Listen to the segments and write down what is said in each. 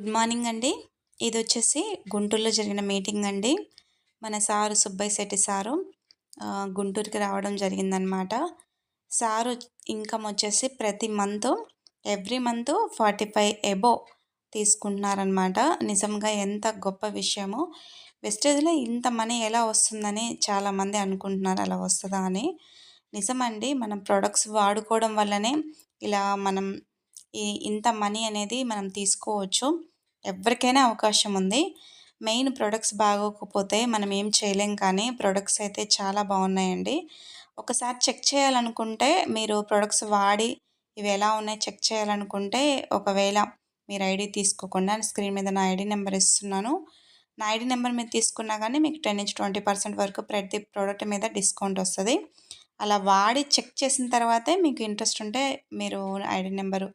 Good morning అండి. ఇది వచ్చేసి గుంటూరులో జరిగిన మీటింగ్ అండి. మన సారు సుబ్బయ్య శెట్టి సారు గుంటూరుకి రావడం జరిగిందనమాట. సారు ఇన్కమ్ వచ్చేసి ప్రతి మంత్ ఎవ్రీ మంత్ 45 అబోవ్ తీసుకుంటున్నారనమాట. నిజంగా ఎంత గొప్ప విషయమో. వెస్టేజ్లో ఇంత మనీ ఎలా వస్తుందని చాలామంది అనుకుంటున్నారు, అలా వస్తుందా అని. నిజమండి, మనం ప్రొడక్ట్స్ వాడుకోవడం వల్లనే ఇలా మనం ఇంత మనీ అనేది మనం తీసుకోవచ్చు. ఎవరికైనా అవకాశం ఉంది. మెయిన్ ప్రొడక్ట్స్ బాగోకపోతే మనం ఏం చేయలేం, కానీ ప్రొడక్ట్స్ అయితే చాలా బాగున్నాయండి. ఒకసారి చెక్ చేయాలనుకుంటే మీరు ప్రొడక్ట్స్ వాడి ఇవి ఎలా ఉన్నాయి చెక్ చేయాలనుకుంటే, ఒకవేళ మీరు ఐడి తీసుకోకుండా స్క్రీన్ మీద నా ఐడి నెంబర్ ఇస్తున్నాను. నా ఐడి నెంబర్ మీద తీసుకున్నా కానీ మీకు 10-20% వరకు ప్రతి ప్రోడక్ట్ మీద డిస్కౌంట్ వస్తుంది. అలా వాడి చెక్ చేసిన తర్వాతే మీకు ఇంట్రెస్ట్ ఉంటే మీరు ఐడి నెంబరు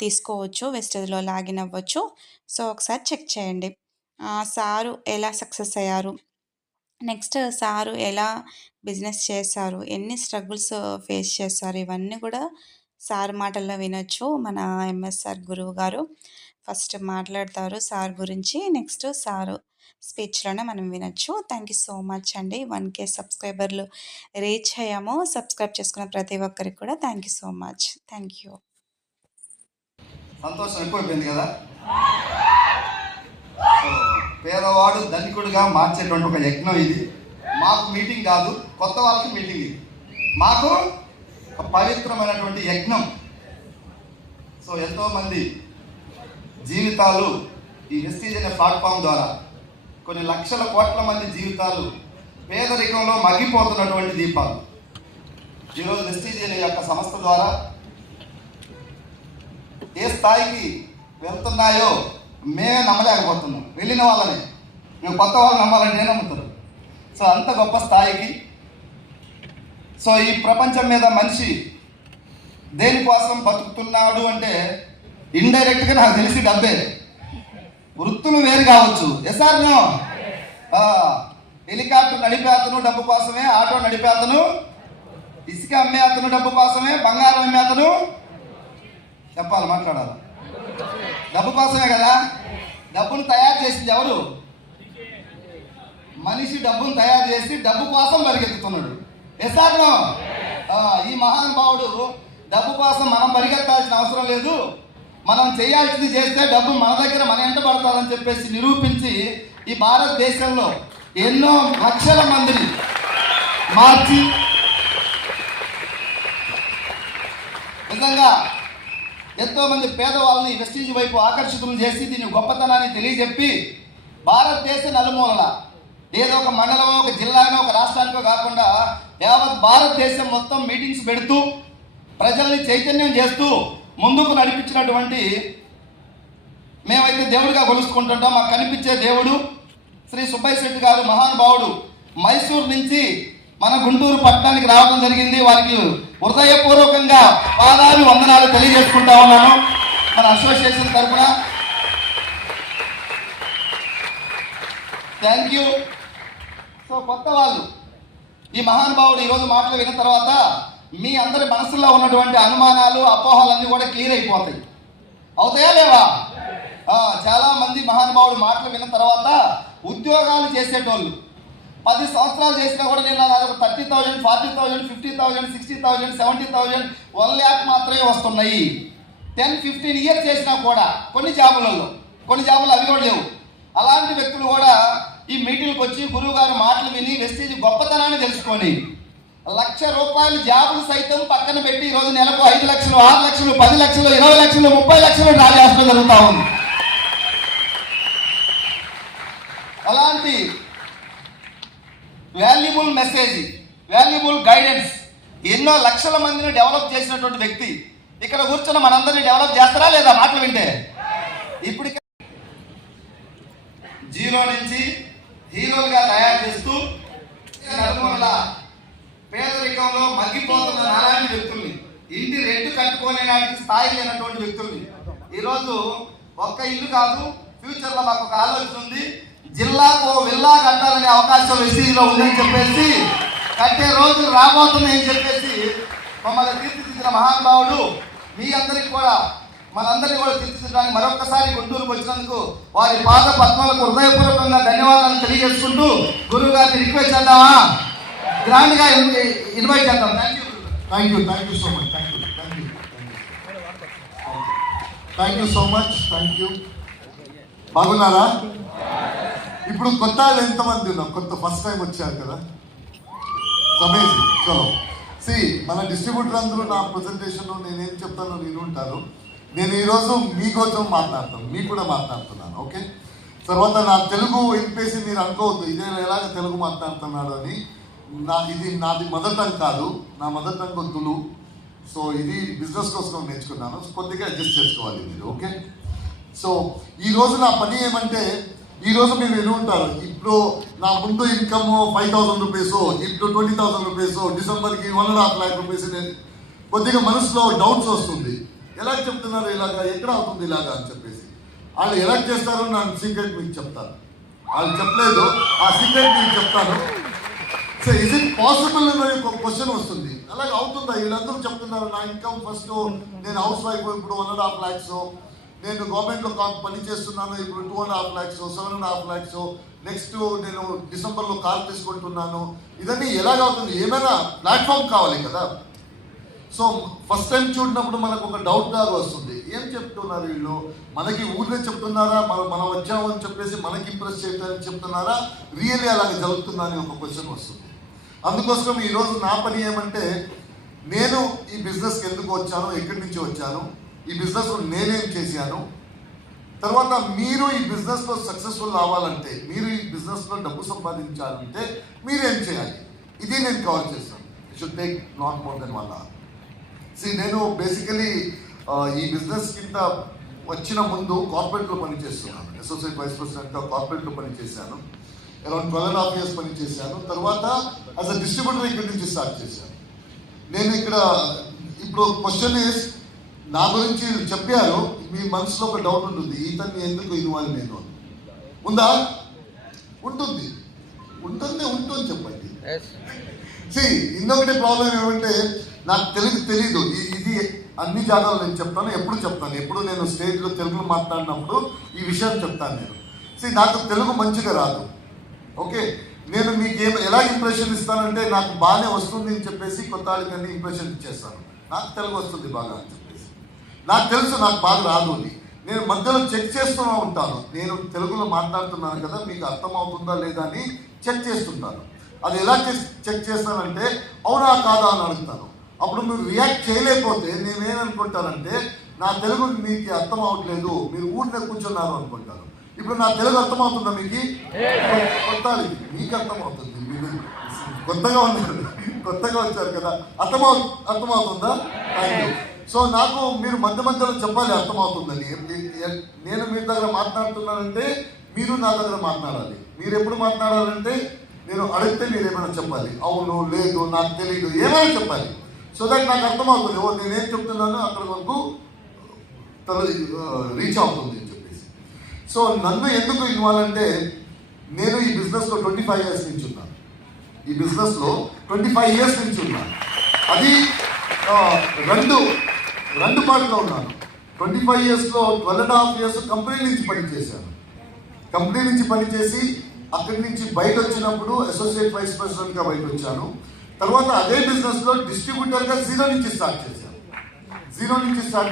తీసుకోవచ్చు, వెస్టేజ్లో లాగిన్ అవ్వచ్చు. సో ఒకసారి చెక్ చేయండి. సారు ఎలా సక్సెస్ అయ్యారు, నెక్స్ట్ సారు ఎలా బిజినెస్ చేశారు, ఎన్ని స్ట్రగుల్స్ ఫేస్ చేశారు, ఇవన్నీ కూడా సార్ మాటల్లో వినొచ్చు. మన ఎంఎస్ఆర్ గురువు గారు ఫస్ట్ మాట్లాడతారు సార్ గురించి, నెక్స్ట్ సారు స్పీచ్లోనే మనం వినొచ్చు. థ్యాంక్ యూ సో మచ్ అండి. 1K సబ్స్క్రైబర్లు రీచ్ అయ్యాము. సబ్స్క్రైబ్ చేసుకున్న ప్రతి ఒక్కరికి కూడా thank you so much. Thank you. సంతోషం ఎక్కువైపోయింది కదా. పేదవాడు ధనికుడిగా మార్చేటువంటి ఒక యజ్ఞం ఇది. మాకు మీటింగ్ కాదు, కొత్త వాళ్ళకి మీటింగ్ ఇది. మాకు ఒక పవిత్రమైనటువంటి యజ్ఞం. సో ఎంతోమంది జీవితాలు ఈ వెస్టీజ్ అనే ప్లాట్ఫామ్ ద్వారా, కొన్ని లక్షల కోట్ల మంది జీవితాలు పేదరికంలో మగ్గిపోతున్నటువంటి దీపాలు ఈరోజు వెస్టీజ్ అనే యొక్క సంస్థ ద్వారా ఏ స్థాయికి వెళ్తున్నాయో మేమే నమ్మలేకపోతున్నాం. వెళ్ళిన వాళ్ళని మేము కొత్త వాళ్ళు నమ్మాలని నేను నమ్ముతాను. సో అంత గొప్ప స్థాయికి. సో ఈ ప్రపంచం మీద మనిషి దేనికోసం బతుకుతున్నాడు అంటే ఇండైరెక్ట్గా నాకు తెలిసి డబ్బే. వృత్తులు వేరు కావచ్చు, ఎస్ఆర్నో. హెలికాప్టర్ నడిపే అతను డబ్బు కోసమే, ఆటో నడిపే అతను, ఇసుక అమ్మే అతను డబ్బు కోసమే, బంగారం అమ్మే అతను చెప్పాలి, మాట్లాడాలి, డబ్బు కోసమే కదా. డబ్బును తయారు చేసింది ఎవరు? మనిషి డబ్బును తయారు చేసి డబ్బు కోసం పరిగెత్తుతున్నాడు. ఎస్ఆర్నో. ఈ మహానుభావుడు డబ్బు కోసం మనం పరిగెత్తాల్సిన అవసరం లేదు, మనం చేయాల్సింది చేస్తే డబ్బు మన దగ్గర మన వెంట పడతారని చెప్పేసి నిరూపించి ఈ భారతదేశంలో ఎన్నో లక్షల మందిని మార్చి నిజంగా ఎంతోమంది పేదవాళ్ళని వెస్టీజ్ వైపు ఆకర్షితులు చేసి దీని గొప్పతనాన్ని తెలియజెప్పి భారతదేశ నలుమూలల ఏదో ఒక మండలమో, ఒక జిల్లానో, ఒక రాష్ట్రానికో కాకుండా యావత్ భారతదేశం మొత్తం మీటింగ్స్ పెడుతూ ప్రజల్ని చైతన్యం చేస్తూ ముందుకు నడిపించినటువంటి, మేమైతే దేవుడిగా కొలుసుకుంటుంటాం, మాకు కనిపించే దేవుడు శ్రీ సుబ్బయ్య శెట్టి గారు మహానుభావుడు మైసూరు నుంచి మన గుంటూరు పట్టణానికి రావడం జరిగింది. వారికి హృదయపూర్వకంగా పాదాలు వందనాలు తెలియజేసుకుంటా ఉన్నాను మన అసోసియేషన్ తరఫున. Thank you. సో కొత్త వాళ్ళు ఈ మహానుభావుడు ఈరోజు మాటలు విన్న తర్వాత మీ అందరి మనసులో ఉన్నటువంటి అనుమానాలు, అపోహలన్నీ కూడా క్లియర్ అయిపోతాయి. అవుతాయా లేవా? చాలా మంది మహానుభావుడు మాటలు విన్న తర్వాత ఉద్యోగాలు చేసేటోళ్ళు 10 సంవత్సరాలు చేసినా కూడా నేను నాకు 30,000, 40,000, 50,000, 60,000, 70,000, 1 lakh మాత్రమే వస్తున్నాయి. 10-15 ఇయర్స్ చేసినా కూడా కొన్ని జాబులు అవి కూడా లేవు. అలాంటి వ్యక్తులు కూడా ఈ మీటింగ్కి వచ్చి గురువు గారి మాటలు విని వెస్టీజ్ గొప్పతనాన్ని తెలుసుకొని ₹1,00,000 జాబులు సైతం పక్కన పెట్టి ఈరోజు నెలకు 5 లక్షలు, 6 లక్షలు, 10 లక్షలు, 20 లక్షలు, 30 లక్షలు డ్రా చేస్తూ జరుగుతూ ఉంది. అలాంటి వాల్యుబుల్ మెసేజ్, వాల్యుబుల్ గైడెన్స్ ఎన్నో లక్షల మందిని డెవలప్ చేసినటువంటి వ్యక్తి ఇక్కడ కూర్చున్న మనందరినీ డెవలప్ చేస్తారా లేదా? మాటలు వింటే ఇప్పుడు జీరో నుంచి హీరోలుగా తయారు చేస్తూ నలుమూలల పేదరికంలో మగ్గిపోతున్న నాలాంటి వ్యక్తుల్ని, ఇంటి రెంట్ కట్టుకునే స్థాయి లేనటువంటి వ్యక్తుల్ని ఈరోజు ఒక్క ఇల్లు కాదు, ఫ్యూచర్లో మాకు ఒక ఆలోచన ఉంది, జిల్లాకు విల్లా కట్టాలనే అవకాశం వెస్టీజ్లో ఉందని చెప్పేసి, కట్టే రోజులు రాబోతున్నాయని చెప్పేసి మమ్మల్ని తీర్చిదిద్దిన మహానుభావుడు మీ అందరికి కూడా మనందరినీ కూడా తీర్చిదిద్దడానికి మరొకసారి గుంటూరుకు వచ్చినందుకు వారి పాద పద్మాలకు హృదయపూర్వకంగా ధన్యవాదాలు తెలియజేసుకుంటూ గురువు గారిని రిక్వెస్ట్ చేద్దామా, గ్రాండ్గా ఇన్వైట్ చేద్దాం. Thank you so much. Thank you so much. బాగున్నారా? ఇప్పుడు కొత్త వాళ్ళు ఎంతమంది ఉన్నాం? కొత్త ఫస్ట్ టైం వచ్చారు కదా, అమేజింగ్. చలో సి మన డిస్ట్రిబ్యూటర్ అందరూ నా ప్రజెంటేషన్ నేనేం చెప్తానో నేను ఉంటాను. నేను ఈరోజు మీకోసం మాట్లాడతాను, మీకు కూడా మాట్లాడుతున్నాను. ఓకే, తర్వాత నా తెలుగు వినిపేసి మీరు అనుకోవద్దు ఇదే ఎలాగ తెలుగు మాట్లాడుతున్నాడు అని. ఇది నాది మదర్ టంగ్ కాదు, నా మదర్ టంగ్ తులు. సో ఇది బిజినెస్ కోసం నేర్చుకున్నాను, కొద్దిగా అడ్జస్ట్ చేసుకోవాలి మీరు. ఓకే, సో ఈరోజు నా పని ఏమంటే, ఈరోజు మీరు విని ఉంటారు ఇప్పుడు నా ముందు ఇన్కమ్ 5,000 రూపీస్, ఇప్పుడు 20,000 రూపీస్, డిసెంబర్కి 1.5 lakh రూపీస్. నేను కొద్దిగా మనసులో డౌట్స్ వస్తుంది, ఎలా చెప్తున్నారు ఇలాగా, ఎక్కడ అవుతుంది ఇలాగా అని చెప్పేసి. వాళ్ళు ఎలా చేస్తారో నా సీక్రెట్ మీకు చెప్తాను. వాళ్ళు చెప్పలేదు, ఆ సీక్రెట్ మీకు చెప్తాను. సో ఇస్ ఇట్ పాసిబుల్ అని ఒక క్వశ్చన్ వస్తుంది, అలాగే అవుతుందా? వీళ్ళందరూ చెప్తున్నారు నా ఇన్కమ్ ఫస్ట్ నేను హౌస్ వైఫ్ ఇప్పుడు 1.5 lakhs, నేను గవర్నమెంట్లో పని చేస్తున్నాను ఇప్పుడు 2.5 lakhs, 7.5 lakhs, నెక్స్ట్ నేను డిసెంబర్లో కార్ తీసుకుంటున్నాను. ఇదన్నీ ఎలాగవుతుంది? ఏమైనా ప్లాట్ఫామ్ కావాలి కదా. సో ఫస్ట్ టైం చూడినప్పుడు మనకు ఒక డౌట్ లాగా వస్తుంది, ఏం చెప్తున్నారు వీళ్ళు, మనకి ఊళ్ళో చెప్తున్నారా, మనం వచ్చామని చెప్పేసి మనకి ఇంప్రెస్ చేయడానికి చెప్తున్నారా, రియల్లీ అలాగే జరుగుతుందా అని ఒక క్వశ్చన్ వస్తుంది. అందుకోసం ఈరోజు నా పని ఏమంటే, నేను ఈ బిజినెస్కి ఎందుకు వచ్చాను, ఎక్కడి నుంచి వచ్చాను, ఈ బిజినెస్లో నేనేం చేశాను, తర్వాత మీరు ఈ బిజినెస్లో సక్సెస్ఫుల్ అవ్వాలంటే, మీరు ఈ బిజినెస్లో డబ్బు సంపాదించాలంటే మీరేం చేయాలి, ఇది నేను కవర్ చేస్తాను. It should take not more than 1 hour. నేను బేసికలీ ఈ బిజినెస్ కింద వచ్చిన ముందు కార్పొరేట్లో పనిచేస్తున్నాను, అసోసియేట్ వైస్ ప్రెసిడెంట్గా కార్పొరేట్లో పనిచేశాను. అరౌండ్ 12.5 years పనిచేశాను. తర్వాత యాజ్ అ డిస్ట్రిబ్యూటర్ ఇక్కడి నుంచి స్టార్ట్ చేశాను. నేను ఇక్కడ ఇప్పుడు క్వశ్చన్ ఈస్, నా గురించి చెప్పారు, మీ మనసులో ఒక డౌట్ ఉంటుంది, ఇతన్ని ఎందుకు ఇన్వాల్వ్ నేను ఉందా? ఉంటుంది చెప్పండి. ఇంకొకటి ప్రాబ్లం ఏమంటే, నాకు తెలీదు. ఇది అన్ని జాగాలు నేను చెప్తాను, ఎప్పుడు నేను స్టేజ్లో తెలుగులో మాట్లాడినప్పుడు ఈ విషయం చెప్తాను నేను. నాకు తెలుగు మంచిగా రాదు. ఓకే, నేను మీకు ఎలా ఇంప్రెషన్ ఇస్తానంటే, నాకు బాగానే వస్తుంది అని చెప్పేసి కొత్త వాళ్ళకి ఇంప్రెషన్ ఇచ్చేస్తాను, నాకు తెలుగు వస్తుంది బాగా అని చెప్పేసి. నాకు తెలుసు నాకు బాగా రాదు అని. నేను మధ్యలో చెక్ చేస్తూ ఉంటాను, నేను తెలుగులో మాట్లాడుతున్నాను కదా, మీకు అర్థమవుతుందా లేదా అని చెక్ చేస్తుంటాను. అది ఎలా చెక్ చేస్తానంటే, అవునా కాదా అని అడుగుతాను. అప్పుడు మీరు రియాక్ట్ చేయలేకపోతే నేనేమనుకుంటానంటే, నా తెలుగు మీకు అర్థం అవ్వట్లేదు, మీరు ఊరినే కూర్చున్నారు అనుకుంటాను. ఇప్పుడు నా తెలుగు అర్థమవుతుందా మీకు? మీకు అర్థమవుతుంది, మీరు కొత్తగా వచ్చారు కదా, అర్థమవుతుందా? Thank you. సో నాకు మీరు మధ్యలో చెప్పాలి అర్థమవుతుందని. నేను మీ దగ్గర మాట్లాడుతున్నానంటే మీరు నా దగ్గర మాట్లాడాలి. మీరు ఎప్పుడు మాట్లాడాలంటే, నేను అడిగితే మీరు ఏమైనా చెప్పాలి, అవును లేదు నాకు తెలియదు ఏమైనా చెప్పాలి. సో దట్ నాకు అర్థమవుతుంది, నేనేం చెప్తున్నానో అక్కడ వరకు రీచ్ అవుతుంది అని చెప్పేసి. సో నన్ను ఎందుకు ఇన్వాల్వ్ అంటే, నేను ఈ బిజినెస్లో 25 years నుంచి ఉన్నాను. ఈ బిజినెస్లో 25 years నుంచి ఉన్నాను. అది రెండు పార్ట్లో ఉన్నాను. 25 yearsలో 12.5 years కంపెనీ నుంచి పనిచేశాను. కంపెనీ నుంచి పనిచేసి అక్కడి నుంచి బయట వచ్చినప్పుడు అసోసియేట్ వైస్ ప్రెసిడెంట్గా బయట వచ్చాను. తర్వాత అదే బిజినెస్లో డిస్ట్రిబ్యూటర్గా జీరో నుంచి స్టార్ట్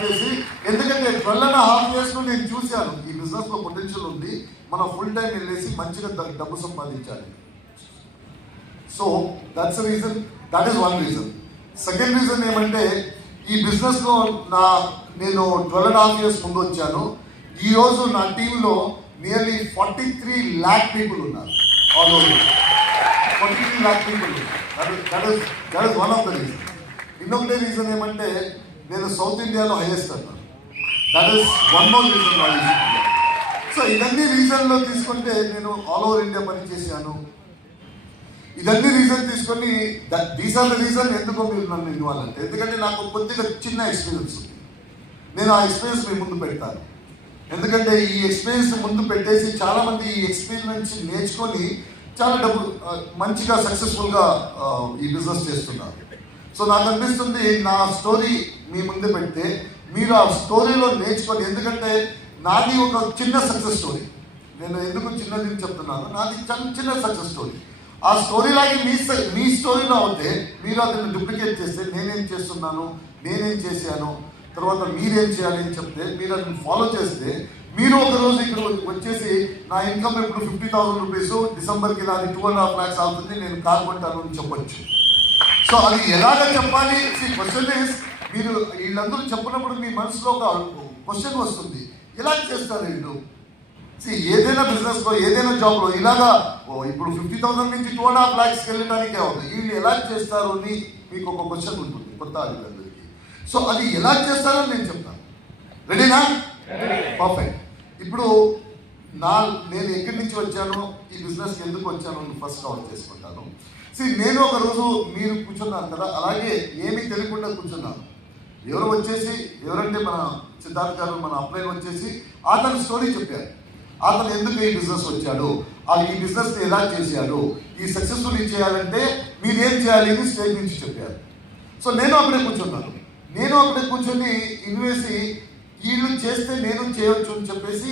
చేసి, ఎందుకంటే 12.5 years నేను చూశాను ఈ బిజినెస్లో పొటెన్షియల్ ఉంది, మనం ఫుల్ టైం వెళ్ళేసి మంచిగా డబ్బు సంపాదించాలి. So that's reason, that is 1 reason. Second reason ఏమంటే, ఈ బిజినెస్లో నేను 12.5 years ముందు వచ్చాను. ఈరోజు నా టీంలో నియర్లీ 43 lakh people ఉన్నారు, all over 43 lakh people. That is one of the reason. ఇంకొకటే రీజన్ ఏమంటే, నేను సౌత్ ఇండియాలో హైయెస్ట్ అన్నాను. That is one more reason. So ఇవన్నీ రీజన్లో తీసుకుంటే నేను ఆల్ ఓవర్ ఇండియా పనిచేశాను. ఇదన్నీ రీజన్ తీసుకొని, దీస్ ఆర్ ద రీజన్ ఎందుకో మీరు నన్ను ఇవ్వాలంటే, ఎందుకంటే నాకు కొద్దిగా చిన్న ఎక్స్పీరియన్స్ ఉంది. నేను ఆ ఎక్స్పీరియన్స్ మీ ముందు పెడతాను. ఎందుకంటే ఈ ఎక్స్పీరియన్స్ ముందు పెట్టేసి చాలామంది ఈ ఎక్స్పీరియన్స్ నేర్చుకొని చాలా మంచిగా సక్సెస్ఫుల్గా ఈ బిజినెస్ చేస్తున్నారు. సో నాకు అనిపిస్తుంది, నా స్టోరీ మీ ముందు పెడితే మీరు ఆ స్టోరీలో నేర్చుకోండి. ఎందుకంటే నాది ఒక చిన్న సక్సెస్ స్టోరీ. నేను ఎందుకు చిన్నది చెప్తున్నాను, నాది చిన్న సక్సెస్ స్టోరీ. ఆ స్టోరీ లాగే మీ స్టోరీలో అవుతే మీరు అతన్ని డూప్లికేట్ చేస్తే నేనేం చేస్తున్నాను, నేనేం చేశాను, తర్వాత మీరేం చేయాలి అని చెప్తే మీరు అతన్ని ఫాలో చేస్తే మీరు ఒకరోజు ఇక్కడ వచ్చేసి నా ఇన్కమ్ ఇప్పుడు 50,000 రూపీస్, డిసెంబర్కి నాది 2.5 lakhs అవుతుంది, నేను కార్ కొంటాను అని చెప్పొచ్చు. సో అది ఎలాగ చెప్పాలి? క్వశ్చన్ ఇస్, మీరు వీళ్ళందరూ చెప్పినప్పుడు మీ మనసులో ఒక క్వశ్చన్ వస్తుంది, ఎలా చేస్తారు వీళ్ళు? ఏదైనా బిజినెస్లో ఏదైనా జాబ్లో ఇలాగా ఇప్పుడు 50,000 నుంచి 2.5 lakhs వెళ్ళడానికే అవుతుంది, వీళ్ళు ఎలా చేస్తారు అని మీకు ఒక క్వశ్చన్ ఉంటుంది కొత్త వాళ్ళందరికీ. సో అది ఎలా చేస్తారో నేను చెప్తాను. రెడీనా? పర్ఫెక్ట్. ఇప్పుడు నేను ఎక్కడి నుంచి వచ్చాను, ఈ బిజినెస్కి ఎందుకు వచ్చాను ఫస్ట్ కవర్ చేసుకుంటాను. నేను ఒక రోజు మీరు కూర్చున్నాను కదా, అలాగే ఏమీ తెలియకుండా కూర్చున్నాను. ఎవరంటే మన సిద్ధార్థ్ గారు, మన అప్లైన్ వచ్చేసి అతని స్టోరీ చెప్పారు. అతను ఎందుకు ఈ బిజినెస్ వచ్చాడు, ఈ బిజినెస్ ఎలా చేశాడు, ఈ సక్సెస్ఫుల్ చేయాలంటే మీరేం చేయాలి అని స్టేజ్ నుంచి చెప్పారు. సో నేను అక్కడే కూర్చొని ఇన్వేసి వీళ్ళు చేస్తే నేను చేయొచ్చు అని చెప్పేసి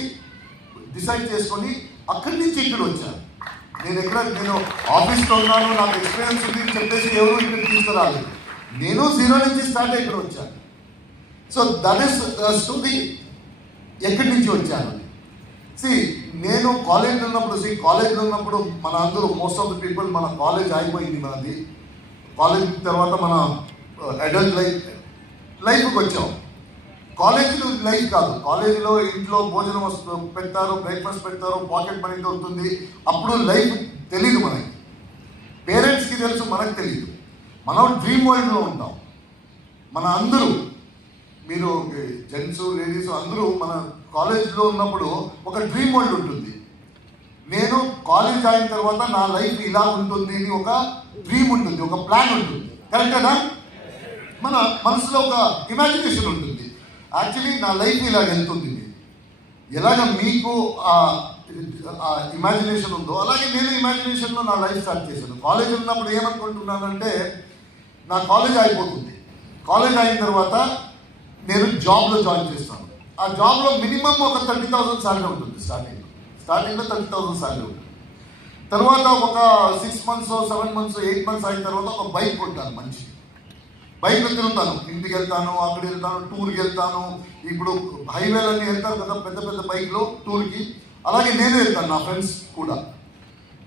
డిసైడ్ చేసుకొని అక్కడి నుంచి ఇక్కడ వచ్చాను. నేను ఆఫీస్లో ఉన్నాను, నాకు ఎక్స్పీరియన్స్ ఉంది అని చెప్పేసి ఎవరు ఇక్కడ తీసుకురాలేదు. నేను 0 నుంచి స్టార్ట్ అయ్యి ఇక్కడ వచ్చాను. సో దట్ ఈస్ స్టోరీ ఎక్కడి నుంచి వచ్చాను. నేను కాలేజ్లో ఉన్నప్పుడు మన అందరూ మోస్ట్ ఆఫ్ ద పీపుల్ మన కాలేజ్ అయిపోయింది. మనది కాలేజ్ తర్వాత మన అడల్ట్ లైఫ్కి వచ్చాం. కాలేజ్ లైఫ్ కాదు, కాలేజీలో ఇంట్లో భోజనం పెడతారు, బ్రేక్ఫాస్ట్ పెడతారు, పాకెట్ మనీ దొరుకుతుంది. అప్పుడు లైఫ్ తెలీదు మనకి, పేరెంట్స్కి తెలుసు, మనకు తెలియదు. మనం డ్రీమ్ వరల్డ్లో ఉంటాం. మన అందరూ, మీరు జెంట్స్ లేడీస్ అందరూ మన కాలేజ్లో ఉన్నప్పుడు ఒక డ్రీమ్ వరల్డ్ ఉంటుంది. నేను కాలేజ్ అయిన తర్వాత నా లైఫ్ ఇలా ఉంటుంది అని ఒక డ్రీమ్ ఉంటుంది, ఒక ప్లాన్ ఉంటుంది. కరెక్టేనా? మన మనసులో ఒక ఇమాజినేషన్ ఉంటుంది. యాక్చువల్లీ నా లైఫ్ ఇలా వెళ్తుంది. ఎలాగ మీకు ఆ ఇమాజినేషన్ ఉందో అలాగే నేను ఇమాజినేషన్లో నా లైఫ్ స్టార్ట్ చేశాను. కాలేజ్ ఉన్నప్పుడు ఏమనుకుంటున్నానంటే నా కాలేజ్ అయిపోతుంది, కాలేజ్ అయిన తర్వాత నేను జాబ్లో జాయిన్ చేస్తాను. ఆ జాబ్లో మినిమం ఒక 30,000 శాలరీ ఉంటుంది. స్టార్టింగ్లో 30,000 శాలరీ ఉంటుంది. తర్వాత ఒక 6 months 7 months 8 months అయిన తర్వాత ఒక బైక్ కొంటాను. మంచి బైక్లో తిరుగుతాను, ఇంటికి వెళ్తాను, అక్కడ వెళ్తాను, టూర్కి వెళ్తాను. ఇప్పుడు హైవేలన్నీ వెళ్తారు కదా పెద్ద పెద్ద బైక్లో టూర్కి, అలాగే నేనే వెళ్తాను, నా ఫ్రెండ్స్ కూడా.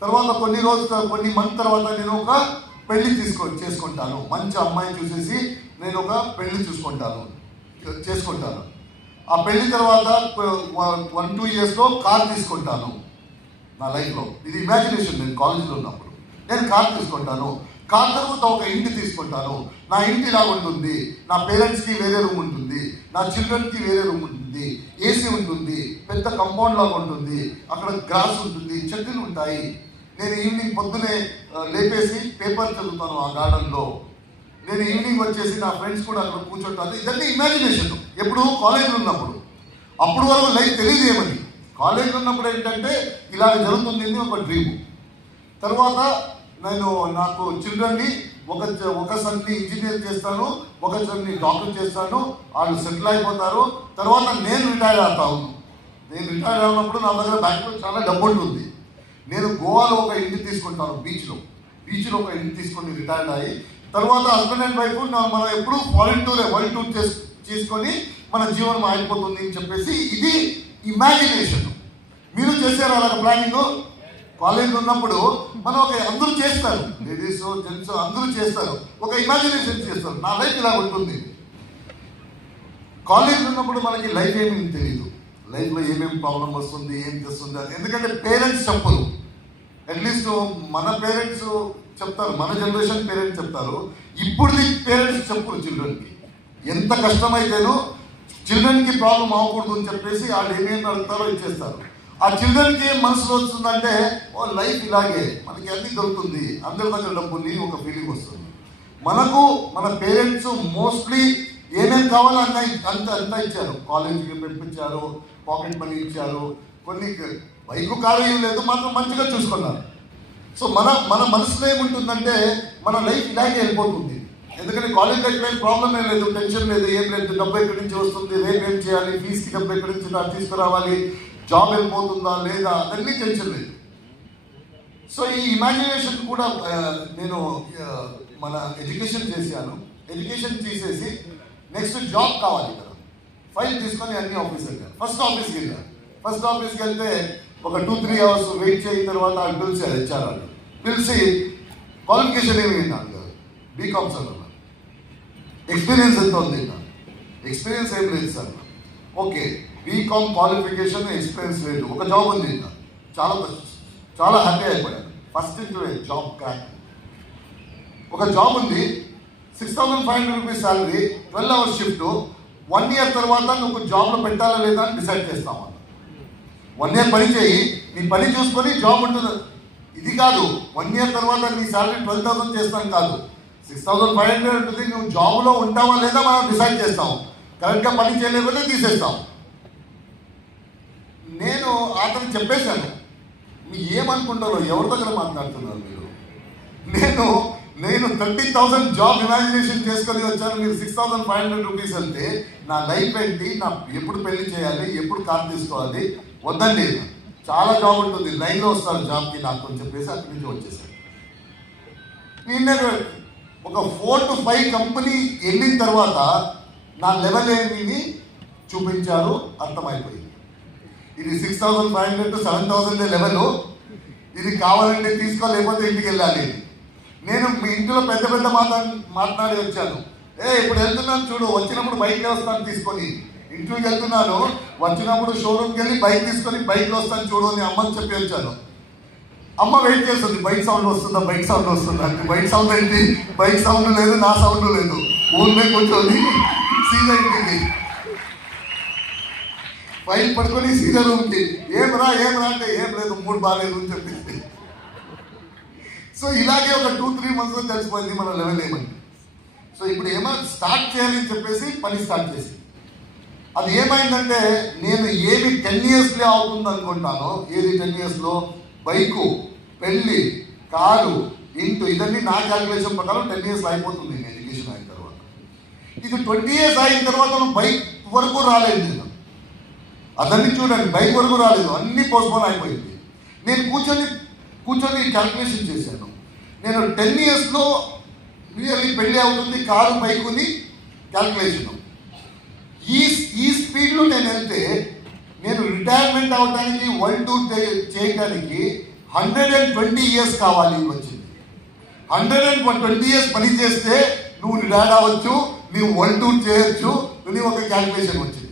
తర్వాత కొన్ని మంత్ తర్వాత నేను ఒక పెళ్లి చేసుకుంటాను. మంచి అమ్మాయిని చూసేసి నేను ఒక పెళ్లి చేసుకుంటాను. ఆ పెళ్లి తర్వాత 1-2 yearsలో కార్ తీసుకుంటాను. నా లైఫ్లో ఇది ఇమాజినేషన్. నేను కాలేజీలో ఉన్నప్పుడు నేను కార్ తీసుకుంటాను. కార్ తర్వాత ఒక ఇంటి తీసుకుంటాను. నా ఇంటి ఇలా ఉంటుంది, నా పేరెంట్స్కి వేరే రూమ్ ఉంటుంది, నా చిల్డ్రన్కి వేరే రూమ్ ఉంటుంది, ఏసీ ఉంటుంది, పెద్ద కంపౌండ్ లాగా ఉంటుంది, అక్కడ గ్రాస్ ఉంటుంది, చెట్లు ఉంటాయి. నేను ఈవినింగ్ పొద్దునే లేపేసి పేపర్ చదువుతాను ఆ గార్డెన్లో. నేను ఈవినింగ్ వచ్చేసి నా ఫ్రెండ్స్ కూడా అక్కడ కూర్చుంటాను. ఇదన్నీ ఇమాజినేషన్. ఎప్పుడు కాలేజీలో ఉన్నప్పుడు. అప్పుడు వరకు లైఫ్ తెలియదు ఏమని. కాలేజీలో ఉన్నప్పుడు ఏంటంటే ఇలా జరుగుతుంది ఒక డ్రీము. తర్వాత నాకు చిల్డ్రన్ని ఒక సన్ని ఇంజనీర్ చేస్తాను, ఒక సన్ని డాక్టర్ చేస్తాను, వాళ్ళు సెటిల్ అయిపోతారు. తర్వాత నేను రిటైర్ అవుతాను. నేను రిటైర్ అయినప్పుడు నా దగ్గర బ్యాంకులో చాలా డబ్బు ఉంటుంది. నేను గోవాలో ఒక ఇంటి తీసుకుంటాను, బీచ్లో ఒక ఇంటి తీసుకొని రిటైర్డ్ అయ్యి, తర్వాత హస్బెండ్ అండ్ వైఫ్ మనం ఎప్పుడు వరల్డ్ టూర్ చేసుకొని మన జీవనం ఆగిపోతుంది అని చెప్పేసి ఇది ఇమాజినేషన్. మీరు చేశారు అలాగ ప్లానింగ్? కాలేజ్ ఉన్నప్పుడు మనం అందరూ చేస్తారు, లేడీస్ జెంట్స్ అందరూ చేస్తారు, ఒక ఇమాజినేషన్ చేస్తారు, నా లైఫ్ ఇలా ఉంటుంది. కాలేజ్ ఉన్నప్పుడు మనకి లైఫ్ ఏమీ తెలియదు, లైఫ్లో ఏమేమి ప్రాబ్లం వస్తుంది, ఏం చేస్తుంది. ఎందుకంటే పేరెంట్స్ చెప్పరు. అట్లీస్ట్ మన పేరెంట్స్ చెప్తారు, మన జనరేషన్ పేరెంట్స్ చెప్తారు. ఇప్పుడు పేరెంట్స్ చెప్పరు చిల్డ్రన్కి. ఎంత కష్టమైతేనో చిల్డ్రన్కి ప్రాబ్లం అవ్వకూడదు అని చెప్పేసి వాళ్ళు ఏమేమి అడుగుతారో ఇచ్చేస్తారు. ఆ చిల్డ్రన్కి ఏం మనసులో వస్తుందంటే లైఫ్ ఇలాగే మనకి అన్నీ దొరుకుతుంది, అందరి దగ్గర డబ్బు ఉంది, ఒక ఫీలింగ్ వస్తుంది. మన పేరెంట్స్ మోస్ట్లీ ఏమేమి కావాలో అంతా ఇచ్చారు. కాలేజీకి పంపించారు, పాకెట్ మనీ ఇచ్చారు, కొన్ని బైకు కారు ఏం లేదు, మాత్రం మంచిగా చూసుకున్నారు. సో మన మనసులో ఏముంటుందంటే మన లైఫ్ ఇలాగే వెళ్ళిపోతుంది. ఎందుకంటే కాలేజ్ అయిపోయిన ప్రాబ్లం ఏం లేదు, టెన్షన్ లేదు, ఏం లేదు. డబ్బు ఎక్కడి నుంచి వస్తుంది, రేపు ఏం చేయాలి, ఫీజుకి డబ్బు ఎక్కడి నుంచి తీసుకురావాలి, జాబ్ వెళ్ళిపోతుందా లేదా, అన్నీ టెన్షన్ లేదు. సో ఈ ఇమాజినేషన్ కూడా నేను మన ఎడ్యుకేషన్ చేశాను. ఎడ్యుకేషన్ చేసేసి నెక్స్ట్ జాబ్ కావాలి కదా, ఫైల్ తీసుకొని అన్ని ఆఫీస్కి వెళ్ళాను. ఫస్ట్ ఆఫీస్కి వెళ్ళాను. ఫస్ట్ ఆఫీస్కి వెళ్తే ఒక 2-3 అవర్స్ వెయిట్ చేయిన తర్వాత వాళ్ళు పిలిచారు, హెచ్ఆర్ వాళ్ళు పిలిచి క్వాలిఫికేషన్ ఏమి విన్నాను కదా, బీకామ్ సార్ అన్నారు. ఎక్స్పీరియన్స్ ఎంత ఉంది అన్నారు. ఎక్స్పీరియన్స్ ఏం లేదు sir. Okay, BCom qualification experience లేదు, ఒక జాబ్ ఉంది అన్నారు. చాలా హ్యాపీ అయిపోయాను. First interview job crack. ఒక జాబ్ ఉంది, 6,500 rupees salary, 12 hours shift. 1 year తర్వాత నువ్వు జాబ్లో పెట్టాలా లేదా అని డిసైడ్ చేస్తాము. 1 ఇయర్ పని చేయి, నీ పని చూసుకొని జాబ్ ఉంటుంది. ఇది కాదు, 1 ఇయర్ తర్వాత నీ శాలరీ 12,000 చేస్తాను కాదు, 6,500 ఉంటుంది. నువ్వు జాబ్లో ఉంటావా లేదా మనం డిసైడ్ చేస్తాం. కరెక్ట్గా పని చేయలేకపోతే తీసేస్తాం. నేను అతను చెప్పేశాను, మీరు ఏమనుకుంటారో, ఎవరి దగ్గర మాట్లాడుతున్నారు మీరు? నేను 30,000 జాబ్ ఇమాజినేషన్ చేసుకొని వచ్చాను. మీరు 6,500 రూపీస్ వెళ్తే నా లైఫ్ ఏంటి, నా ఎప్పుడు పెళ్లి చేయాలి, ఎప్పుడు కార్ తీసుకోవాలి? వద్దండి, చాలా జాబ్ ఉంటుంది, లైన్లో వస్తారు జాబ్కి నాకు అని చెప్పేసి అక్కడి నుంచి వచ్చేసాను. నేను ఒక 4 to 5 కంపెనీ వెళ్ళిన తర్వాత నా లెవెల్ ఏమిని చూపించారు, అర్థమైపోయింది. ఇది 6,500 to 7,000 లెవెల్, ఇది కావాలంటే తీసుకోలేకపోతే ఇంటికి వెళ్ళాలి. నేను మీ ఇంట్లో పెద్ద పెద్ద మాట్లాడి వచ్చాను. ఇప్పుడు వెళ్తున్నాను చూడు, వచ్చినప్పుడు బైక్ వస్తాను తీసుకొని, ఇంటికి వెళ్తున్నాను, వచ్చినప్పుడు షోరూమ్కి వెళ్ళి బైక్ తీసుకొని బైక్లో వస్తాను చూడు అని అమ్మకి చెప్పి వచ్చాను. అమ్మ వెయిట్ చేస్తుంది, బైక్ సౌండ్ వస్తుందా, బైక్ సౌండ్ వస్తుందా అంటే. బైక్ సౌండ్ ఏంటి, బైక్ సౌండ్ లేదు, నా సౌండ్ లేదు, ఊళ్ళో కూర్చొని సీదా ఇంటికి ఫైల్ పడుకొని సీదా రూమ్కి. ఏం రా అంటే ఏం లేదు, మూడు బాగాలేదు అని చెప్పింది. సో ఇలాగే ఒక 2-3 మంత్స్లో తెలిసిపోయింది మన లెవెల్ ఏమని. సో ఇప్పుడు ఏమైనా స్టార్ట్ చేయాలని చెప్పేసి పని స్టార్ట్ చేసి, అది ఏమైందంటే నేను ఏమి 10 ఇయర్స్లో అవుతుంది అనుకుంటానో, ఏది 10 ఇయర్స్లో బైకు, పెళ్ళి, కారు, ఇంటూ ఇదన్నీ నా క్యాలిక్యులేషన్ ప్రకారం 10 ఇయర్స్లో అయిపోతుంది నేను ఎడ్యుకేషన్ అయిన తర్వాత. ఇది 20 ఇయర్స్ అయిన తర్వాత బైక్ వరకు రాలేదు నేను. అదన్నీ చూడండి, బైక్ వరకు రాలేదు, అన్నీ పోస్ట్పోన్ అయిపోయింది. నేను కూర్చొని క్యాల్కులేషన్ చేశాను. నేను 10 ఇయర్స్లో రియల్లీ పెళ్ళి అవుతుంది, కారు, బైకుని క్యాల్కులేషను. ఈ స్పీడ్లో నేను వెళ్తే నేను రిటైర్మెంట్ అవ్వడానికి, వరల్డ్ టూర్ చేయడానికి 120 ఇయర్స్ కావాలి వచ్చింది. 120 ఇయర్స్ పని చేస్తే నువ్వు రిటైర్ అవ్వచ్చు, నువ్వు వరల్డ్ టూర్ చేయొచ్చు అని ఒక క్యాల్కులేషన్ వచ్చింది.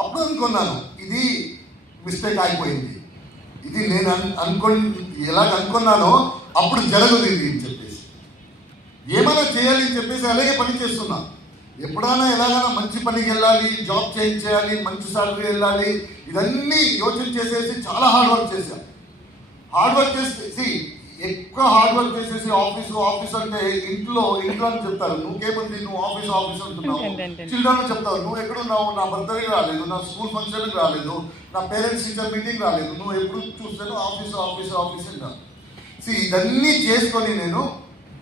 అప్పుడు అనుకున్నాను, ఇది మిస్టేక్ అయిపోయింది. ఇది నేను ఎలాగ అనుకున్నానో అప్పుడు జరగదు ఇది అని చెప్పేసి, ఏమైనా చేయాలి అని చెప్పేసి అలాగే పని చేస్తున్నా. ఎప్పుడైనా ఎలాగైనా మంచి పనికి వెళ్ళాలి, జాబ్ చేంజ్ చేయాలి, మంచి సాలరీ వెళ్ళాలి, ఇదన్నీ యోచన చేసేసి చాలా హార్డ్ వర్క్ చేశాను. హార్డ్ వర్క్ చేసేసి ఎక్కువ హార్డ్ వర్క్ చేసేసి ఆఫీస్ అంటే ఇంట్లో అని చెప్తారు, నువ్వేముంది నువ్వు ఆఫీస్ అంటున్నావు. చిల్డ్రన్ చెప్తావు, నువ్వు ఎక్కడున్నావు, నా బర్త్డేకి రాలేదు, నా స్కూల్ ఫంక్షన్కి రాలేదు, నా పేరెంట్స్ టీచర్ మీటింగ్ రాలేదు, నువ్వు ఎప్పుడు చూస్తాను ఆఫీస్ అంటాను. ఇదన్నీ చేసుకొని నేను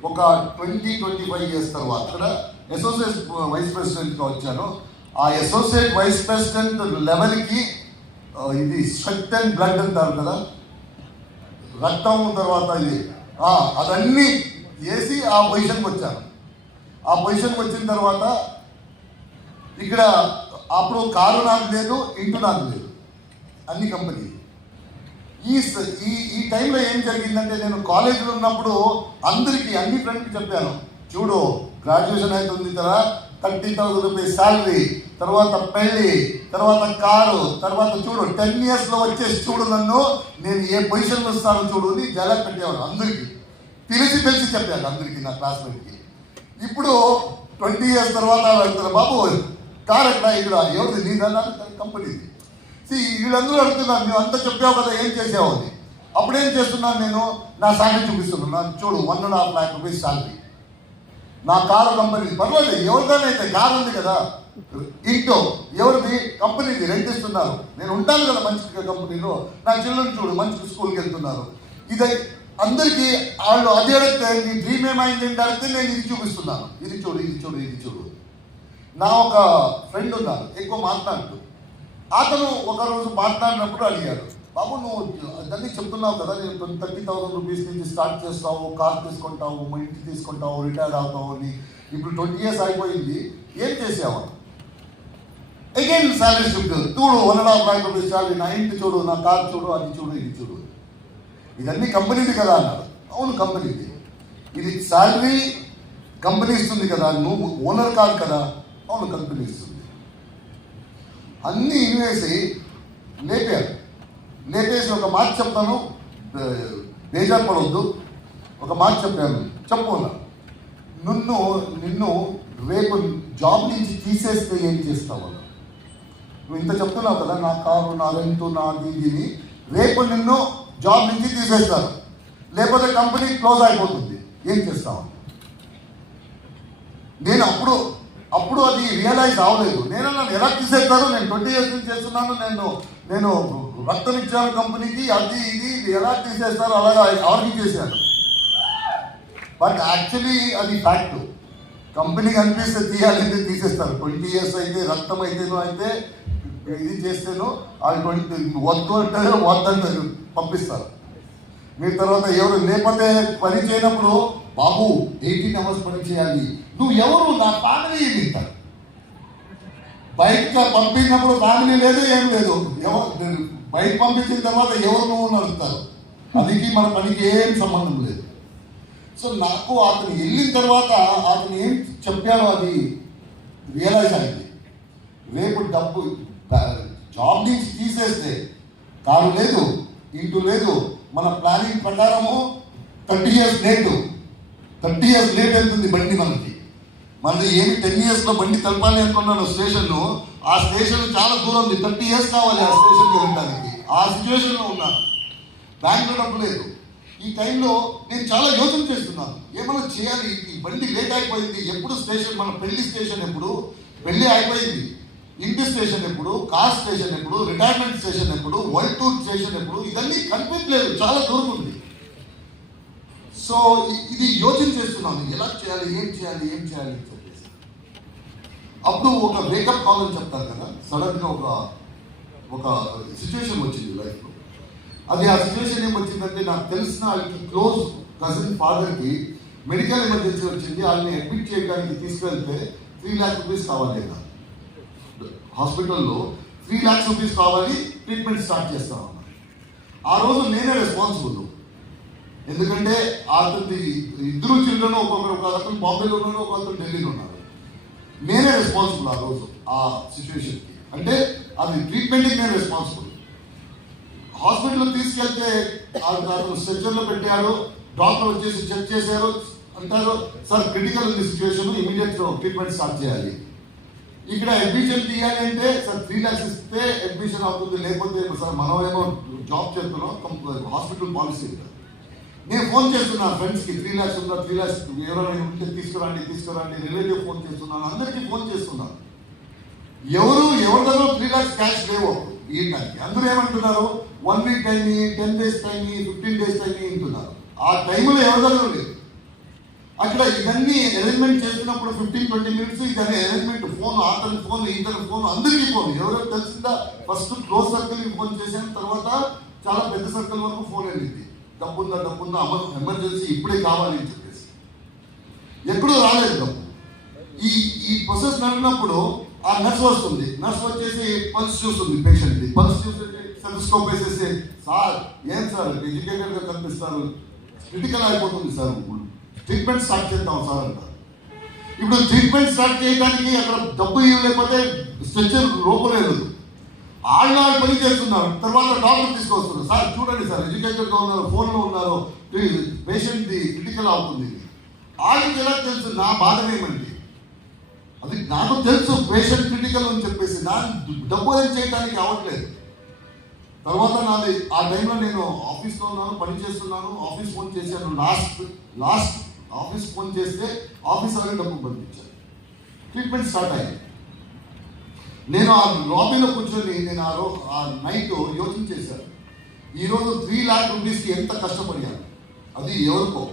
ఒక 20-25 ఇయర్స్ తర్వాత అక్కడ అసోసియేట్ వైస్ ప్రెసిడెంట్గా వచ్చాను. ఆ అసోసియేట్ వైస్ ప్రెసిడెంట్ లెవెల్కి ఇది స్వెట్ అండ్ బ్లడ్ అంటారు కదా, రక్తం తర్వాత ఇది అదన్నీ చేసి ఆ పొజిషన్కి వచ్చాను. ఆ పొజిషన్కి వచ్చిన తర్వాత ఇక్కడ అప్పుడు కారు నాకు లేదు, ఇంటి నాకు లేదు, అన్ని కంపెనీ. ఈ టైంలో ఏం జరిగిందంటే నేను కాలేజీలో ఉన్నప్పుడు అందరికీ అన్ని ఫ్రెండ్కి చెప్పాను, చూడు గ్రాడ్యుయేషన్ అవుతుంది కదా, 30,000 రూపీస్ శాలరీ, తర్వాత పెళ్ళి, తర్వాత కారు, తర్వాత చూడు 10 ఇయర్స్లో వచ్చేసి చూడు నన్ను, నేను ఏ పొజిషన్లో వస్తానో చూడు అని జలక్ పెట్టేవాడు. అందరికీ తెలిసి చెప్పాను, అందరికీ నా క్లాస్మేట్కి. ఇప్పుడు 20 ఇయర్స్ తర్వాత వెళ్తున్నా, బాబు కారు ఎక్కడ, ఇక్కడ ఎవరిది, నీదన్నా కంపెనీది. వీళ్ళందరూ అడుగుతున్నారు, మేము అంతా చెప్పావు కదా, ఏం చేసావు అని. అప్పుడేం చేస్తున్నాను, నేను నా శాలరీ చూపిస్తున్నాను, చూడు 1.5 lakh రూపీస్ శాలరీ. నా కారు కంపెనీ, పర్వాలేదు ఎవరిదానైతే కారు ఉంది కదా, ఇంటో ఎవరిది, కంపెనీది, రెంట్ ఇస్తున్నారు, నేను ఉంటాను కదా మంచి కంపెనీలో, నా చిల్డ్రన్ చూడు మంచి స్కూల్కి వెళ్తున్నారు. అందరికీ వాళ్ళు అది అడిగితే నీ డ్రీమ్ ఏమైంది ఏంటి అడిగితే నేను ఇది చూపిస్తున్నాను, ఇది చూడు ఇది చూడు ఇది చూడు. నా ఒక ఫ్రెండ్ ఉన్నారు, ఎక్కువ మాట్లాడుతూ, అతను ఒకరోజు మాట్లాడినప్పుడు అడిగాడు, బాబు నువ్వు దాన్ని చెప్తున్నావు కదా, నేను 30,000 రూపీస్ నుంచి స్టార్ట్ చేస్తావు, కార్ తీసుకుంటావు, మా ఇంటి తీసుకుంటావు, రిటైర్ అవుతావు అని, ఇప్పుడు 20 years అయిపోయింది, ఏం చేసావు? అగైన్ శాలరీ షిఫ్ట్, చూడు 1.5 lakh రూపీస్ శాలరీ, నా ఇంటి చూడు, నా కార్ చూడు, అది చూడు ఇది చూడు. ఇదన్నీ కంపెనీది కదా అన్నాడు. అవును కంపెనీది, ఇది శాలరీ కంపెనీ ఇస్తుంది కదా, నువ్వు ఓనర్ కాదు కదా. అవును కంపెనీ ఇస్తుంది. అన్నీ ఇన్వేసి లేపారు. లేపేసి ఒక మాట చెప్తాను, బేజారు పడవద్దు, ఒక మాట చెప్పాను, చెప్పు నిన్ను రేపు జాబ్ నుంచి తీసేస్తే ఏం చేస్తావు? నువ్వు ఇంత చెప్తున్నావు కదా, నా కారు, నా రెంటు, నా దీని, రేపు నిన్ను జాబ్ నుంచి తీసేస్తారు, లేకపోతే కంపెనీ క్లోజ్ అయిపోతుంది, ఏం చేస్తావు? నేను అప్పుడు అది రియలైజ్ అవ్వలేదు. నేను ఎలా తీసేస్తారు, నేను 20 years నుంచి చేస్తున్నాను, నేను రక్తం ఇచ్చాను కంపెనీకి, అది ఇది ఎలా తీసేస్తారు, అలాగా ఆర్గ్యూ చేశాను. బట్ యాక్చువల్లీ అది ఫ్యాక్ట్. కంపెనీకి అనిపిస్తే తీయాలంటే తీసేస్తారు. 20 years అయితే, రక్తం అయితే ఇది చేస్తేనో అది వద్దు అంటే వద్దంటారు, పంపిస్తారు. మీరు తర్వాత ఎవరు లేకపోతే పని చేయనప్పుడు, బాబు 18 hours పని చేయాలి, నువ్వు ఎవరు, నా ఫ్యామిలీ తింటారు. బయటకు పంపించినప్పుడు ఫ్యామిలీ లేదు, ఏం లేదు, ఎవరు బయట పంపించిన తర్వాత ఎవరు నువ్వు నడుస్తారు, అదికి మన పనికి ఏం సంబంధం లేదు. సో నాకు అతను వెళ్ళిన తర్వాత అతను ఏం చెప్పాడో అది రియలైజ్ అయింది. రేపు డబ్బు జాబ్ నుంచి తీసేస్తే కారు లేదు, ఇంటూ లేదు, మన ప్లానింగ్ ప్రకారము 30 years లేటు, 30 years లేట్ అవుతుంది బండి మనది ఏమి 10 yearsలో బండి కలపాలి అనుకున్నాను స్టేషన్ను, ఆ స్టేషన్ చాలా దూరం ఉంది, 30 years కావాలి ఆ స్టేషన్కి వెళ్ళడానికి. ఆ సిచ్యువేషన్లో ఉన్నాను, బ్యాంక్లో డబ్బు లేదు. ఈ టైంలో నేను చాలా యోచన చేస్తున్నాను, ఏమైనా చేయాలి, ఈ బండి లేట్ అయిపోయింది, ఎప్పుడు స్టేషన్, మన పెళ్లి స్టేషన్ ఎప్పుడు, పెళ్లి అయిపోయింది, ఇంటి స్టేషన్ ఎప్పుడు, కార్ స్టేషన్ ఎప్పుడు, రిటైర్మెంట్ స్టేషన్ ఎప్పుడు, వరల్డ్ టూర్ స్టేషన్ ఎప్పుడు, ఇదన్నీ కనిపించలేదు, చాలా దూరం ఉంది. సో ఇది యోచన చేస్తున్నాను, ఎలా చేయాలి, ఏం చేయాలి అని చెప్పేసి. అప్పుడు ఒక వేకప్ కాల్ అని చెప్తారు కదా, సడన్గా ఒక సిచ్యువేషన్ వచ్చింది లైఫ్లో. అది ఆ సిచ్యువేషన్ ఏమొచ్చిందంటే, నాకు తెలిసిన వాళ్ళకి క్లోజ్ కజిన్ ఫాదర్కి మెడికల్ ఎమర్జెన్సీ వచ్చింది, వాళ్ళని అడ్మిట్ చేయడానికి తీసుకెళ్తే 3 lakh rupees కావాలి కదా, హాస్పిటల్లో 3 lakhs rupees కావాలి, ట్రీట్మెంట్ స్టార్ట్ చేస్తామన్నా. ఆ రోజు నేనే రెస్పాన్సిబుల్, ఎందుకంటే అతని 2 children, ఒక అతను బాంబేలో ఉన్నాడు, ఒక అతను ఢిల్లీలో ఉన్నారు. నేనే రెస్పాన్సిబుల్ ఆ రోజు ఆ సిచ్యువేషన్కి, అంటే అది ట్రీట్మెంట్కి నేను రెస్పాన్సిబుల్. హాస్పిటల్లో తీసుకెళ్తే అతను స్ట్రెచర్లో పెట్టాడు, డాక్టర్ వచ్చేసి చెక్ చేశారు, అంటారు సార్ క్రిటికల్ ఉంది సిచ్యువేషన్, ఇమీడియట్ ట్రీట్మెంట్ స్టార్ట్ చేయాలి. ఇక్కడ అడ్మిషన్ తీయాలి అంటే సార్ 3 lakhs ఇస్తే అడ్మిషన్ అవుతుంది, లేకపోతే సార్ మనం ఏమో జాబ్ చేస్తున్నాం, హాస్పిటల్ పాలసీ. నేను ఫోన్ చేస్తున్నాను ఫ్రెండ్స్కి, 3 lakhs ఉందా, 3 lakhs ఎవరైనా ఉంటే తీసుకురండి, రిలేటివ్ ఫోన్ చేస్తున్నాను, అందరికీ ఫోన్ చేస్తున్నాను. ఎవరి దగ్గర 3 lakhs క్యాష్ లేవు ఇవ్వడానికి. అందరూ ఏమంటున్నారు, 1 week time, 10 days time, 15 days time అంటున్నారు. ఆ టైంలో ఎవరి దగ్గర లేదు. అక్కడ ఇవన్నీ అరేంజ్మెంట్ చేస్తున్నప్పుడు 15-20 minutes ఇదన్నీ అరేంజ్మెంట్, ఫోన్, అతని ఫోన్, ఇతని ఫోన్, అందరికీ ఫోన్, ఎవరెవరు తెలిసిందా ఫస్ట్ క్లోజ్ సర్కిల్కి ఫోన్ చేశాను, తర్వాత చాలా పెద్ద సర్కిల్ వరకు ఫోన్ వెళ్ళింది, డబ్బుందా ఎమర్జెన్సీ ఇప్పుడే కావాలి అని చెప్పేసి. ఎక్కడూ రాలేదు డబ్బు. ఈ ప్రొసెస్ నడిపినప్పుడు ఆ నర్స్ వస్తుంది, నర్స్ వచ్చేసి పల్స్ చూస్తుంది పేషెంట్ది, పల్స్ చూసి స్టెథోస్కోప్ వేసేసి, సార్ ఏం సార్ ఎడ్యుకేటెడ్గా కనిపిస్తారు, క్రిటికల్ అయిపోతుంది సార్, ట్రీట్మెంట్ స్టార్ట్ చేద్దాం సార్ అంటారు. ఇప్పుడు ట్రీట్మెంట్ స్టార్ట్ చేయడానికి అక్కడ డబ్బు ఇవ్వలేకపోతే స్ట్రెచర్ లోపలేదు, వాళ్ళు పని చేస్తున్నారు. తర్వాత డాక్టర్ తీసుకొస్తున్నారు, సార్ చూడండి సార్ ఎడ్యుకేటెడ్గా ఉన్నారు, ఫోన్లో ఉన్నారు, పేషెంట్ది క్రిటికల్ అవుతుంది. వాళ్ళకి ఎలా తెలుసు నా బాధ ఏమండి, అది నాకు తెలుసు పేషెంట్ క్రిటికల్ అని చెప్పేసి, నా డబ్బు ఏం చేయడానికి అవ్వట్లేదు. తర్వాత నాది ఆ టైంలో నేను ఆఫీస్లో ఉన్నాను, పని చేస్తున్నాను, ఆఫీస్ ఫోన్ చేశాను, లాస్ట్ ఆఫీస్ ఫోన్ చేస్తే ఆఫీసర్కి డబ్బు పంపించాను, ట్రీట్మెంట్ స్టార్ట్ అయ్యింది. నేను ఆ లాబీలో కూర్చొని నేను ఆ నైట్ యోచన చేశాను, ఈరోజు 3 lakh rupeesకి ఎంత కష్టపడియాను. అది ఎవరికో.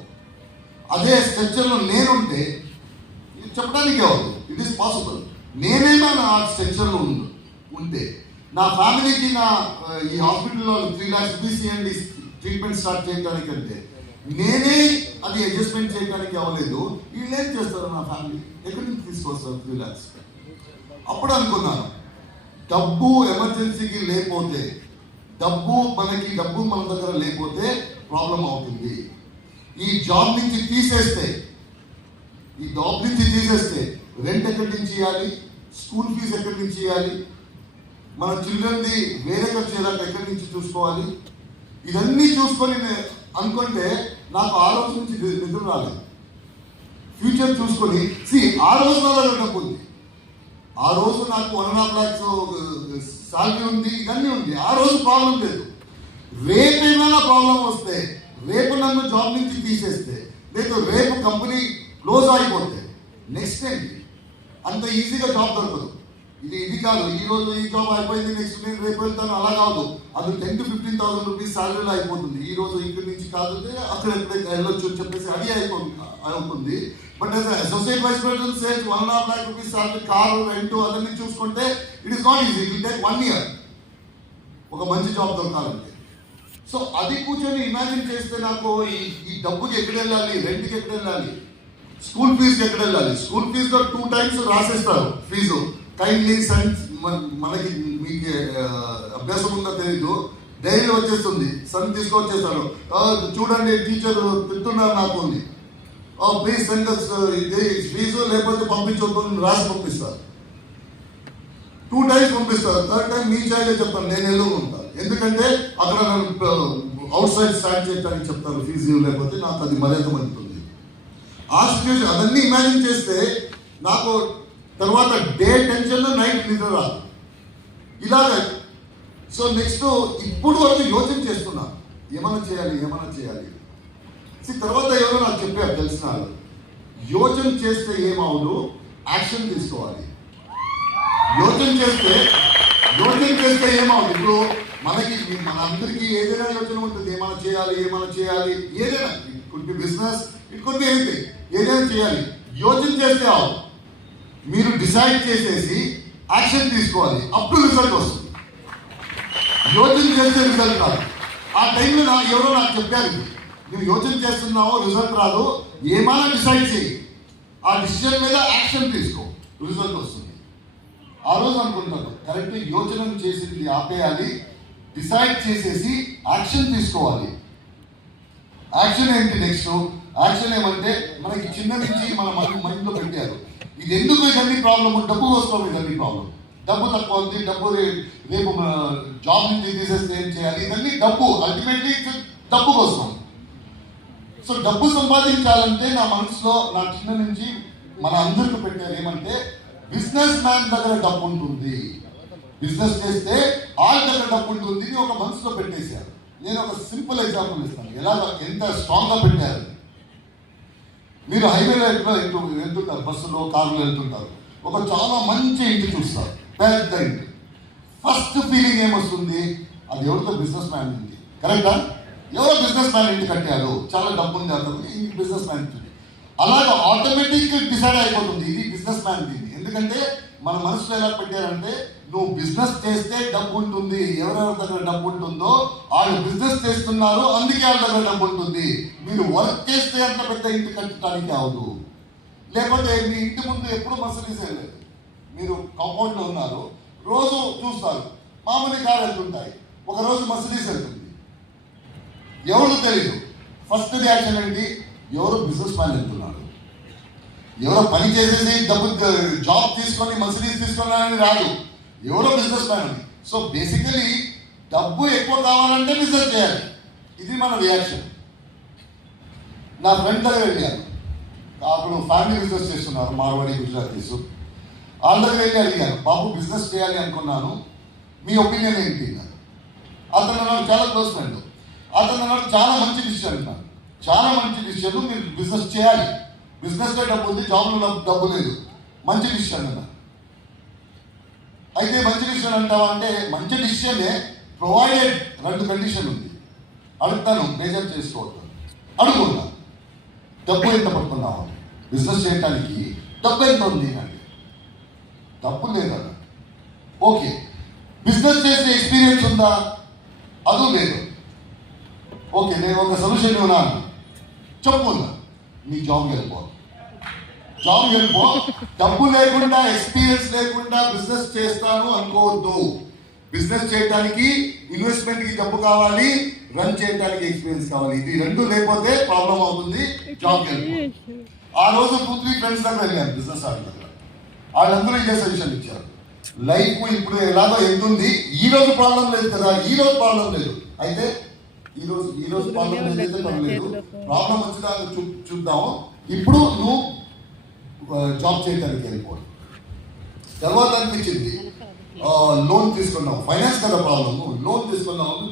అదే స్ట్రక్చర్లో నేనుంటే ఇది చెప్పడానికి ఎవరు, ఇట్ ఈస్ పాసిబుల్. నేనేమో నా స్ట్రక్చర్లో ఉంటే నా ఫ్యామిలీకి నా ఈ హాస్పిటల్లో 3 lakhs రూపీస్ ట్రీట్మెంట్ స్టార్ట్ చేయడానికంటే నేనే అది అడ్జస్ట్మెంట్ చేయడానికి అవ్వలేదు. వీళ్ళు ఏం చేస్తారు, నా ఫ్యామిలీ ఎక్కడి నుంచి తీసుకొస్తారు 3 lakhs? అప్పుడు అనుకున్నాను, డబ్బు ఎమర్జెన్సీకి లేకపోతే, డబ్బు మన దగ్గర లేకపోతే ప్రాబ్లం అవుతుంది. ఈ జాబ్ నుంచి తీసేస్తే రెంట్ ఎక్కడి నుంచి ఇవ్వాలి, స్కూల్ ఫీజు ఎక్కడి నుంచి ఇవ్వాలి, మన చిల్డ్రన్ది వేరే ఖర్చు ఎక్కడి నుంచి చూసుకోవాలి, ఇవన్నీ చూసుకొని అనుకుంటే నాకు ఆ రోజు నుంచి నిద్ర రాలేదు. ఫ్యూచర్ చూసుకొని ఆ రోజు నా దగ్గర డబ్బు ఉంది, ఆ రోజు నాకు 1.5 lakhs శాలరీ ఉంది, ఇవన్నీ ఉంది, ఆ రోజు ప్రాబ్లం లేదు. రేపేమైనా ప్రాబ్లం వస్తే, రేపు నన్ను జాబ్ నుంచి తీసేస్తే, లేదు రేపు కంపెనీ క్లోజ్ అయిపోతే నెక్స్ట్ ఏంటి? అంత ఈజీగా జాబ్ దొరకదు. ఇది కాదు, ఈ రోజు ఈ జాబ్ అయిపోయింది, నెక్స్ట్ నేను రేపు వెళ్తాను, అలా కాదు. అది 10,000 to 15,000 రూపీస్ శాలరీలో అయిపోతుంది. ఈ రోజు ఇక్కడి నుంచి కాదు అక్కడ వెళ్ళొచ్చు అని చెప్పేసి అది అవుతుంది. But associate vice president sales 1.5 lakh rupees salary, car rent అదన్నీ చూసుకుంటే it is not easy. It will take 1 year ఒక మంచి జాబ్ దొరకాలంటే. సో అది కూర్చొని ఇమాజిన్ చేస్తే నాకు ఈ డబ్బుకి ఎక్కడ వెళ్ళాలి, రెంట్కి ఎక్కడ వెళ్ళాలి, స్కూల్ ఫీజుకి ఎక్కడ వెళ్ళాలి. స్కూల్ ఫీజులో 2 times రాసేస్తారు ఫీజు. కైండ్లీ సన్స్ మనకి మీకు అభ్యాసం ఉందో తెలీదు, డైరీ వచ్చేస్తుంది, సన్ తీసుకొచ్చేస్తాడు. చూడండి టీచర్ తింటున్నారు నాకు ఉంది, ప్లీజ్ సెండ్ ఫీజు లేకపోతే పంపించొద్దు రాసి పంపిస్తారు. 2 times పంపిస్తారు. 3rd time మీ చైల్డ్ చెప్తాను, నేను ఎల్లు ఉంటాను. ఎందుకంటే అక్కడ నన్ను అవుట్ సైడ్ స్టార్ట్ చేయడానికి చెప్తారు, ఫీజు లేకపోతే నాకు అది మర్యాద పడుతుంది. ఆ సిచ్యువేషన్ అదన్నీ ఇమాజిన్ చేస్తే నాకు తర్వాత డే టెన్షన్, నైట్ నిద్ర రాదు ఇలాగ. సో నెక్స్ట్ ఇప్పుడు వరకు యోచన చేస్తున్నా, ఏమైనా చేయాలి. తర్వాత ఎవరో నాకు చెప్పారు, తెలిసిన యోచన చేస్తే ఏమవుదు, యాక్షన్ తీసుకోవాలి. యోచన చేస్తే ఏమవుతుంది. ఇప్పుడు మన అందరికీ ఏదైనా యోచన ఉంటుంది, ఏమైనా చేయాలి, ఏదైనా it could be business, it could be anything, ఏదైనా చేయాలి. యోచన చేస్తే మీరు డిసైడ్ చేసేసి యాక్షన్ తీసుకోవాలి, అప్పుడు రిజల్ట్ వస్తుంది. యోచన చేస్తే రిజల్ట్ రాదు. ఆ టైంలో ఎవరో నాకు చెప్పారు, నువ్వు యోచన చేస్తున్నావో రిజల్ట్ రాదు, ఏమైనా డిసైడ్ చేయి, ఆ డిసిజన్ మీద యాక్షన్ తీసుకో, రిజల్ట్ వస్తుంది. ఆ రోజు అనుకుంటాను, కరెక్ట్ యోచన చేసింది ఆపేయాలి, డిసైడ్ చేసేసి యాక్షన్ తీసుకోవాలి. యాక్షన్ ఏంటి? నెక్స్ట్ యాక్షన్ ఏమంటే మనకి చిన్న నుంచి మన మైండ్లో పెట్టారు, ఇది ఎందుకు ఇదన్నీ ప్రాబ్లమ్, డబ్బు కోసం ఇదన్నీ ప్రాబ్లం, డబ్బు తక్కువ ఉంది, డబ్బు రేపు జాబ్ నుంచి తీసేస్తే ఏం చేయాలి, ఇదన్నీ డబ్బు, అల్టిమేట్లీ డబ్బు కోసం. సో డబ్బు సంపాదించాలంటే నా మనసులో నా చిన్న నుంచి మన అందరికీ పెట్టారు ఏమంటే, బిజినెస్ మ్యాన్ దగ్గర డబ్బు ఉంటుంది, బిజినెస్ చేస్తే వాళ్ళ దగ్గర డబ్బు ఉంటుంది, ఒక మనసులో పెట్టేశారు. నేను ఒక సింపుల్ ఎగ్జాంపుల్ ఇస్తాను, ఎంత స్ట్రాంగ్గా పెట్టారు. మీరు హైవేలో వెళ్తుంటారు, బస్సులో కారులో వెళ్తుంటారు, ఒక చాలా మంచి ఇంటి చూస్తారు, పెద్ద ఇంటి. ఫస్ట్ ఫీలింగ్ ఏమొస్తుంది, అది ఎవరితో బిజినెస్ మ్యాన్ ఇంటి, కరెక్టా? ఎవరో బిజినెస్ మ్యాన్ ఇంటి కట్టారు, చాలా డబ్బు ఉంది అతను, ఈ బిజినెస్ మ్యాన్ ఇంటి. అలాగే ఆటోమేటిక్ డిసైడ్ అయిపోతుంది ఇది బిజినెస్ మ్యాన్ ఇంటి. ఎందుకంటే మన మనసులో ఎలా పెట్టారంటే, నువ్వు బిజినెస్ చేస్తే డబ్బు ఉంటుంది, ఎవరెవరి దగ్గర డబ్బు ఉంటుందో వాళ్ళు బిజినెస్ చేస్తున్నారు, అందుకే వాళ్ళ దగ్గర డబ్బు ఉంటుంది. మీరు వర్క్ చేస్తే అంత పెద్ద ఇంటి కట్టడానికి అవదు. లేకపోతే మీ ఇంటి ముందు ఎప్పుడు మర్సిడీస్ వెళ్ళలేదు, మీరు కాంపౌండ్లో ఉన్నారు, రోజు చూస్తారు మామూలు కారు వెళ్తుంటాయి, ఒక రోజు మర్సిడీస్ వెళ్తుంది, ఎవరు తెలియదు. ఫస్ట్ రియాక్షన్ ఏంటి, ఎవరు బిజినెస్ మ్యాన్ వెళ్తున్నాడు, ఎవరో పని చేసేసి డబ్బు జాబ్ తీసుకొని మర్సిడీస్ తీసుకోవాలని రాదు, ఎవరో బిజినెస్ మ్యాన్ అని. సో బేసికలీ డబ్బు ఎక్కువ కావాలంటే బిజినెస్ చేయాలి, ఇది మన రియాక్షన్. నా ఫ్రెండ్ దగ్గర వెళ్ళాను, అప్పుడు ఫ్యామిలీ బిజినెస్ చేస్తున్నారు, మార్వాడి గుజరాతీస్. వాళ్ళ దగ్గర వెళ్ళి అడిగాను, బాబు బిజినెస్ చేయాలి అనుకున్నాను, మీ ఒపీనియన్ ఏంటి? అతను నాకు చాలా క్లోజ్ ఫ్రెండ్. అతను నాకు చాలా మంచి డిసిషన్ అన్నాను, చాలా మంచి డిసిషన్, మీరు బిజినెస్ చేయాలి, బిజినెస్లో డబ్బు ఉంది, జాబ్లో డబ్బు లేదు, మంచి డిసిషన్ అన్నా. అయితే మంచి డిసిషన్ అంటావా అంటే, మంచి డిసిషనే ప్రొవైడెడ్ 2 కండిషన్ ఉంది, అడుగుతాను, మేజర్ చేసుకోవద్దు. అడుగున్నా డబ్బు ఎంత పట్టుకున్నావు, బిజినెస్ చేయడానికి డబ్బు ఎంత ఉంది అని. డబ్బు లేదన్న. ఓకే, బిజినెస్ చేసే ఎక్స్పీరియన్స్ ఉందా, అది లేదు. ఓకే, నేను ఒక సొల్యూషన్ ఉన్నాను, చెప్పు నీ జాబ్ వెళ్ళిపో. జాబ్ వెళ్ళిపో. డబ్బు లేకుండా, ఎక్స్పీరియన్స్ లేకుండా బిజినెస్ చేస్తాను అనుకోవద్దు. బిజినెస్ చేయడానికి ఇన్వెస్ట్మెంట్కి డబ్బు కావాలి, రన్ చేయడానికి ఎక్స్పీరియన్స్ కావాలి. ఇది రెండు లేకపోతే ప్రాబ్లం అవుతుంది. జాబ్ వెళ్ళిపో. ఆ రోజు 2-3 ఫ్రెండ్స్ దగ్గర వెళ్ళాను, బిజినెస్ వాళ్ళ దగ్గర. వాళ్ళందరూ ఇదే సజెషన్ ఇచ్చారు. లైఫ్ ఇప్పుడు ఎలాగో ఎంతుంది, ఈ రోజు ప్రాబ్లం లేదు కదా, ఈ రోజు ప్రాబ్లం లేదు అయితే ఈ రోజు ప్రాబ్లం లేదైతే పర్లేదు, ప్రాబ్లం వచ్చినా చూద్దాము. ఇప్పుడు నువ్వు జాబ్ చేయడానికి వెళ్ళిపోవాలి. తర్వాత అనిపించింది లోన్ తీసుకున్నావు, ఫైనాన్స్ కదా ప్రాబ్లము, లోన్ తీసుకున్నావు.